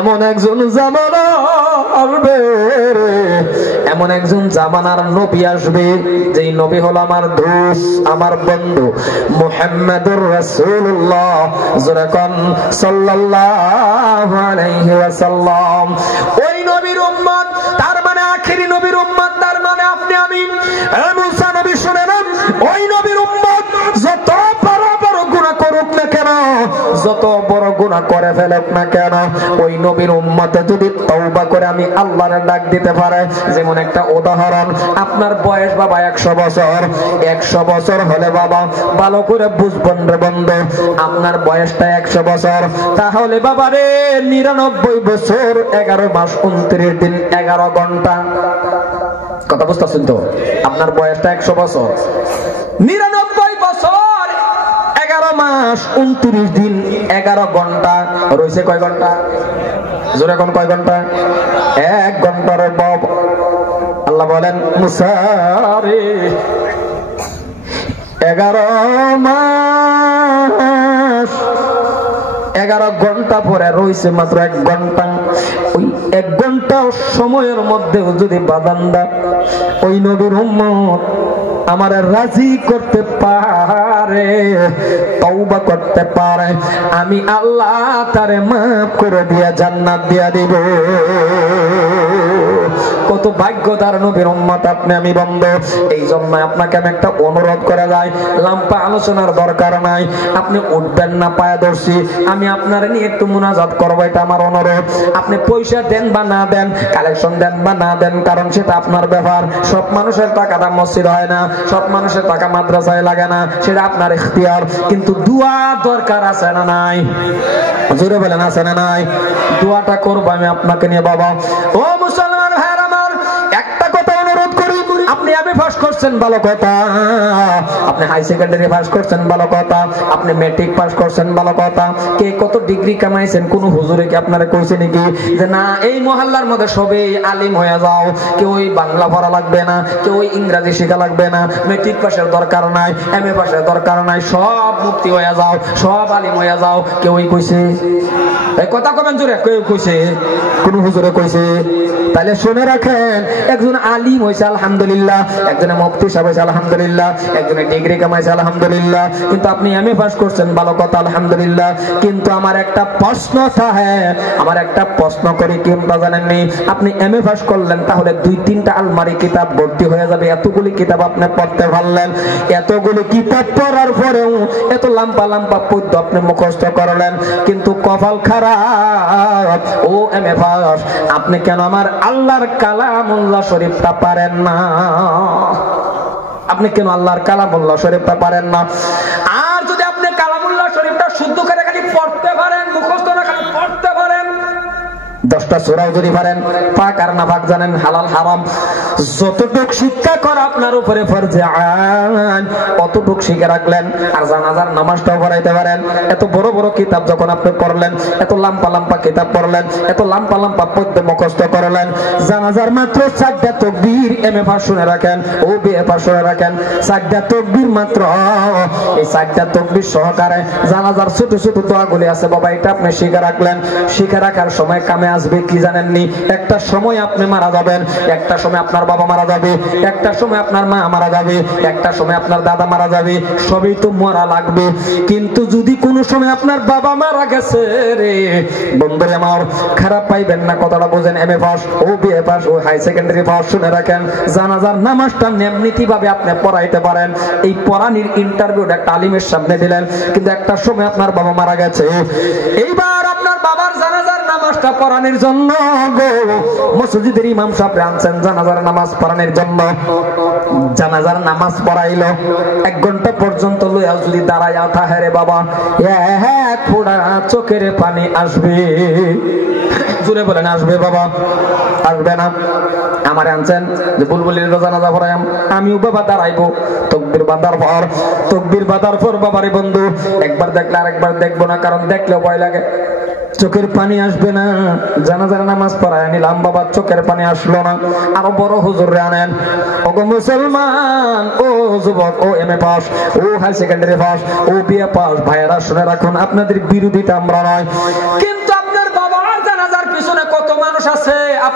এমন একজন জামানা আসবে, এমন একজন জামানার নবী আসবে, যেই নবী হলো আমার দোস্ত, আমার বন্ধু মুহাম্মদুর রাসূলুল্লাহ সাল্লাল্লাহু আলাইহি ওয়াসাল্লাম। ওই নবীর উম্মত, তার মানে আখেরি নবীর উম্মত, তার মানে আপনি আমি। মুসা নবী শুনেন, ওই নবীর উম্মত যত বড় বড় গুনাহ করুক না কেন, যত বড় গুনাহ করে ফেলুক না কেন, ওই নবীর উম্মতে যদি তওবা করে আমি আল্লাহর ডাক দিতে পারে। যেমন একটা উদাহরণ, আপনার বয়স বাবা 100 বছর, 100 বছর হলে বাবা ভালো করে বুঝবেন রে বন্ধু, আপনার বয়সটা 100 বছর, তাহলে বাবা রে 99 বছর 11 মাস 29 দিন 11 ঘন্টা। কথা বুঝতেছেন তো? আপনার বয়সটা 100 বছর, 99 বছর 11 মাস 29 দিন 11 ঘন্টা, রয়েছে কয় ঘন্টা? জোরে কোন কয় ঘন্টা? 1 ঘন্টার বাপ। আল্লাহ বলেন মুসা রে 11 মাস 11 ঘন্টা পরে রয়েছে মাত্র 1 ঘন্টা। ওই 1 ঘন্টা সময়ের মধ্যে যদি বাদান্দা ওই নবীর উম্মত আমার রাজি করতে পারে, তওবা করতে পারে, আমি আল্লাহ তারে মাফ করে দিয়া জান্নাত দিয়া দিব। কত ভাগ্যদার নবীর উম্মত আপনি আমি বন্ধু। এই জন্য আপনাকে আমি একটা অনুরোধ করে যাই, লম্বা আলোচনার দরকার নাই, আপনি উঠবেন না, পায়ে ধরছি, আমি আপনার নিয়ে একটু মুনাজাত করবো, এটা আমার অনুরোধ। আপনি পয়সা দেন বা না দেন, কালেকশন দেন বা না দেন, কারণ সেটা আপনার ব্যাপার। সব মানুষের টাকাটা মসজিদ হয় না, সব মানুষের টাকা মাদ্রাসায় লাগে না, সেটা আপনার ইখতিয়ার। কিন্তু দোয়া দরকার আছে না নাই? জোরে বলেন আছে না নাই? দোয়াটা করবো আমি আপনাকে নিয়ে বাবা। ও মুসলমান ভাইরা আমার, একটা কথা অনুরোধ করি, আপনি এমএ পাস করছেন ভালো কথা, আপনি হাই সেকেন্ডারি পাস করছেন ভালো কথা, আপনি ম্যাট্রিক পাস করছেন ভালো কথা, কে কত ডিগ্রি কামাইছেন কোন হুজুরে কি আপনারা কইছে নাকি যে না এই মহল্লার মধ্যে সবে আলিম হয়ে যাও, কেউ ওই বাংলা পড়া লাগবে না, কেউ ওই ইংরেজি শেখা লাগবে না, ম্যাট্রিক পাসের দরকার নাই, এমএ পাসের দরকার নাই, সব মুক্তি হয়ে যাও, সব আলিম হয়ে যাও, কেউ ওই কইছে? এই কথা কবেন জোরে, কেউ কইছে? কোন হুজুরে কইছে? তাহলে শুনে রাখেন, একজন আলিম হয়েছে আলহামদুলিল্লাহ, একজনে মুফতি সাহেব হয়েছে আলহামদুলিল্লাহ, একজনে ডিগ্রি কামাইছে আলহামদুলিল্লাহ, কিন্তু আপনি এমএ পাস করছেন ভালো কথা আলহামদুলিল্লাহ। কিন্তু আমার একটা প্রশ্ন থাকে, আমার একটা প্রশ্ন করি, কি জানেননি? আপনি এমএ পাস করলেন, তাহলে 2-3টা আলমারি কিতাব ভর্তি হয়ে যাবে, এতগুলি কিতাব আপনি পড়তে পারলেন, এতগুলি কিতাব পড়ার পরেও এত লম্বা লম্বা পদ্য আপনি মুখস্থ করলেন, কিন্তু কপাল খারাপ, ও এমএ পাস, আপনি কেন আমার আল্লাহর কালামুল্লাহ শরীফটা পারেন না? আপনি কেন আল্লাহর কালামুল্লাহ শরীফটা পারেন না? আর যদি আপনি কালামুল্লাহ শরীফটা শুদ্ধ করে খালি পড়তে পারেন, মুখস্থ না খালি পড়তে পারেন, 10টা সূরাও যদি পারেন, পাক আর না পাক জানেন, হালাল হারাম যতটুক শিক্ষা করা আপনার উপরে ফরজে আইন, অতটুক শিখে রাখলেন। আর জানাজার নামাজটাও পড়াইতে পারেন। এত বড় বড় কিতাব যখন আপনি পড়লেন, এত লম্বা লম্বা কিতাব পড়লেন, এত লম্বা লম্বা পদ্য মুখস্থ করলেন, জানাজার মাত্র 4টা তাকবীর এমএ পাস শুনে রাখেন, ও বিএ পাস শুনে রাখেন, 4টা তাকবীর মাত্র। এই 4টা তাকবীর সহকারে জানাজার ছোট ছোট দোয়াগুলি আছে বাবা, এটা আপনি শিখে রাখলেন। শিখে রাখার সময় কামে আসবে কি জানেননি? একটা সময় আপনি মারা যাবেন, একটা সময় আপনার বাবা মারা যাবে, একটা সময় আপনার মা মারা যাবে, একটা সময় আপনার দাদা মারা যাবে, সবই তো মরা লাগবে। কিন্তু যদি কোনো সময় আপনার বাবা মারা গেছে রে বন্ধুরে আমার, খারাপ পাইবেন না, কথাটা বোঝেন। এমএ পাস, ও বিএ পাস, ও হাই সেকেন্ডারি পাস শুনে রাখেন, জানাজার নামাজটা এমনিতি ভাবে আপনি পড়াইতে পারেন। এই পড়ানির ইন্টারভিউটা একটা আলিমের সামনে দিলেন, কিন্তু একটা সময় আপনার বাবা মারা গেছে, এইবার আপনার বাবার জানাজার নামাজটা পড়ানোর জন্য মসজিদের ইমাম সাহেব আনছেন জানাজার নামাজ পড়ানোর জন্য। জানাজার নামাজ পড়াইলো, 1 ঘন্টা পর্যন্ত লইয়া যদি দাঁড়াইয়া থাকে রে বাবা, এক ফোঁটা চোখের পানি আসবে। জোরে বলেন আসবে বাবা? আসবে না? আমার আনছেন যে বুলবুলির জানাজা পড়াইম, আমিও বাবা দাঁড়াইবো, তকবীর বাঁধার পর বাবারে বন্ধু একবার দেখলে আরেকবার দেখবো না, কারণ দেখলেও ভয় লাগে, চোখের পানি আসবে না। জানাজার নামাজ পড়ায় নিলাম বাবা, চোখের পানি আসলো না, আরো বড় হুজুরে আনেন। ওগো মুসলমান, ও যুবক, ও এমএ পাস, ও হাই সেকেন্ডারি পাস, ও বিএ পাস, ভাইয়েরা শুনে রাখুন, আপনাদের বিরোধিতা আমরা নয়, কিন্তু আপনার বাবার জানাজার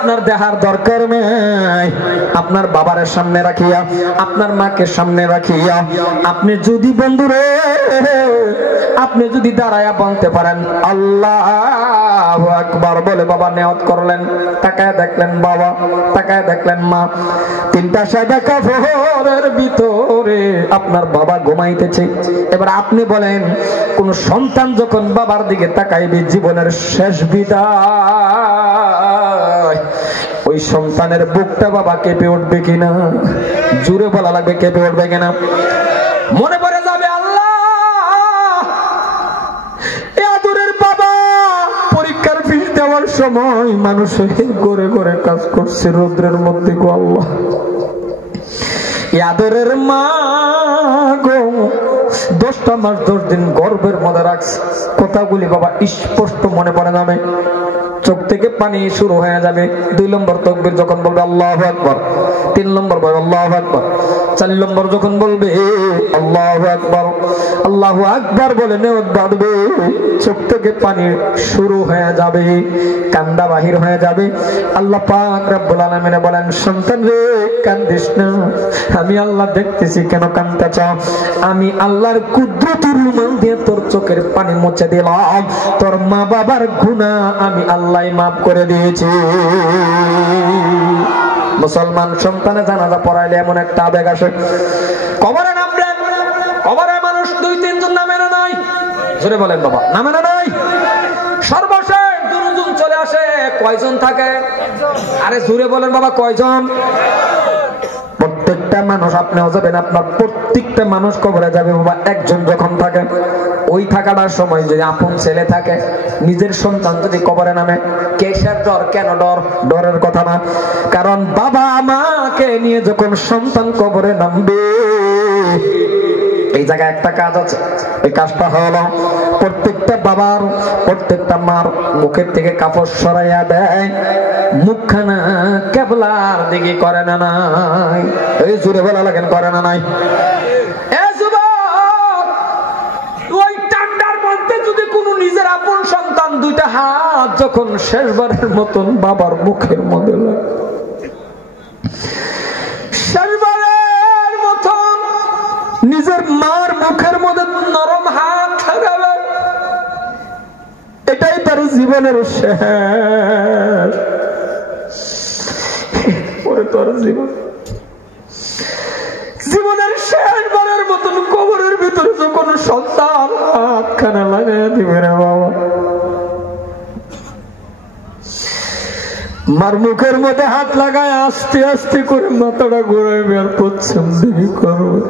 আপনার দেহার দরকার নাই। আপনার বাবার সামনে রাখিয়া, আপনার মাকে সামনে রাখিয়া আপনি যদি বন্ধুরে আপনি যদি দাঁড়ায়া বলতে পারেন আল্লাহু আকবার বলে বাবা নিয়ত করলেন, তাকায় দেখলেন বাবা, তাকায় দেখলেন মা, তিনটা সাদা কাপড়ের ভিতরে আপনার বাবা ঘুমাইতেছে। এবার আপনি বলেন, কোন সন্তান যখন বাবার দিকে তাকাইবে জীবনের শেষ বিদায়, ওই সন্তানের বুকটা বাবা কেঁপে উঠবে কিনা? জোরে বলা লাগবে, কেঁপে উঠবে কিনা? মনে পড়ে যাবে আল্লাহ এ আদরের বাবা পরীক্ষার ফিস দেওয়ার সময় মানুষের ঘরে ঘরে কাজ করছে রৌদ্রের মধ্যে গো আল্লাহ। এ আদরের মা গো 10টা মাস 10 দিন গর্ভের মধ্যে রাখছে। কথাগুলি বাবা স্পষ্ট মনে পড়ে যাবে, চোখ থেকে পানি শুরু হয়ে যাবে। 2 নম্বর তাকবীর যখন বলবে আল্লাহু আকবার, 3 নম্বর বলবে আল্লাহু আকবার, 4 নম্বর যখন বলবে আল্লাহু আকবার, আল্লাহু আকবার বলে নিয়ত বাঁধবে, চোখ থেকে পানি শুরু হয়ে যাবে, কান্না বাহির হয়ে যাবে। আল্লাহ পাক রব্বুল আলামিন বলেন, সন্তান রে কান্দিস না, আমি আল্লাহ দেখতেছি কেন কান্দতে চাও। আমি আল্লাহর কুদরতের রুমাল দিয়ে তোর চোখের পানি মুছে দিলাম, তোর মা বাবার গুনাহ আমি আল্লাহ মাফ করে দিয়েছি। মুসলমান সন্তানে জানাজা পড়াইলে এমন একটা আবেগ আসে, কবরে নামলেন, কবরে মানুষ 2-3 জন নামে না নাই, জোরে বলেন বাবা, নামে না নাই। সর্বশেষ দুজন চলে আসে, কয়জন থাকে? আরে জোরে বলেন বাবা, কয়জন? প্রত্যেকটা মানুষ, আপনিও যাবেন, আপনার প্রত্যেকটা মানুষ কবরে যাবে বাবা। একজন যখন থাকে, ওই থাকাটার সময় যদি আপন ছেলে থাকে, নিজের সন্তান যদি কবরে নামে, কিসের ডর? কেন ডর? ডরের কথা না, কারণ বাবা মাকে নিয়ে যখন সন্তান কবরে নামবে, এই জায়গায় একটা কাজ আছে। এই কাজটা হলো প্রত্যেকটা বাবার, প্রত্যেকটা মার মুখের থেকে কাপড় সরাইয়া দেয়, মুখখানা কেবলার দিকে করে না নাই? এই জোরে বলা লাগেন, করে না নাই? ওই ঠান্ডার মধ্যে যদি কোন নিজের আপন সন্তান 2টা হাত যখন শেষবারের মতন বাবার মুখের মধ্যে লাগে, শেষবারের মতন নিজের মার মুখের মধ্যে নরম হাত লাগাবে, এটাই তার জীবনের শেষ। তোর জীবনের শেষবারের মতন কবরের ভিতরে যখন সন্তান হাতখানা লাগাই দিবে রে বাবা, মার মুখের মধ্যে হাত লাগায় আস্তে আস্তে করে মাথাটা ঘুরাই বের পশ্চিম দিকে করবে।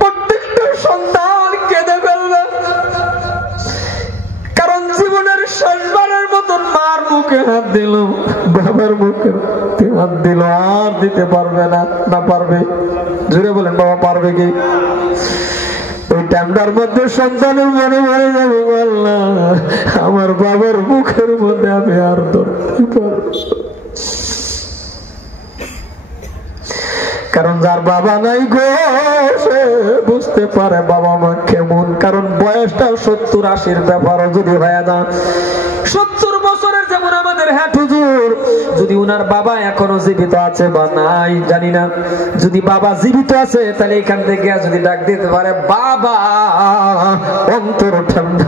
প্রত্যেকটা সন্তান কেঁদে ফেলবে, কারণ জীবনের শেষবারের মতন মার মুখে হাত দিল, বাবার মুখে হাত দিল, আর দিতে পারবে না। না পারবে? জুড়ে বলেন বাবা, পারবে কি? ওই টাইমটার মধ্যে সন্তানের মনে মরে যাবে, আল্লাহ আমার বাবার মুখের মধ্যে আমি আর ধরতে পারবো। কারণ যার বাবা নাই গো, সে বুঝতে পারে বাবা মা কেমন। কারণ বয়সটা 70-80 ব্যাপারও যদি হয়ে যায়, 70 বছরের যেমন আমাদের হ্যাঁ হুজুর, যদি উনার বাবা এখনো জীবিত আছে বা নাই জানি না, যদি বাবা জীবিত আছে তাহলে এখান থেকে যদি ডাক দিতে পারে বাবা, অন্তর ঠান্ডা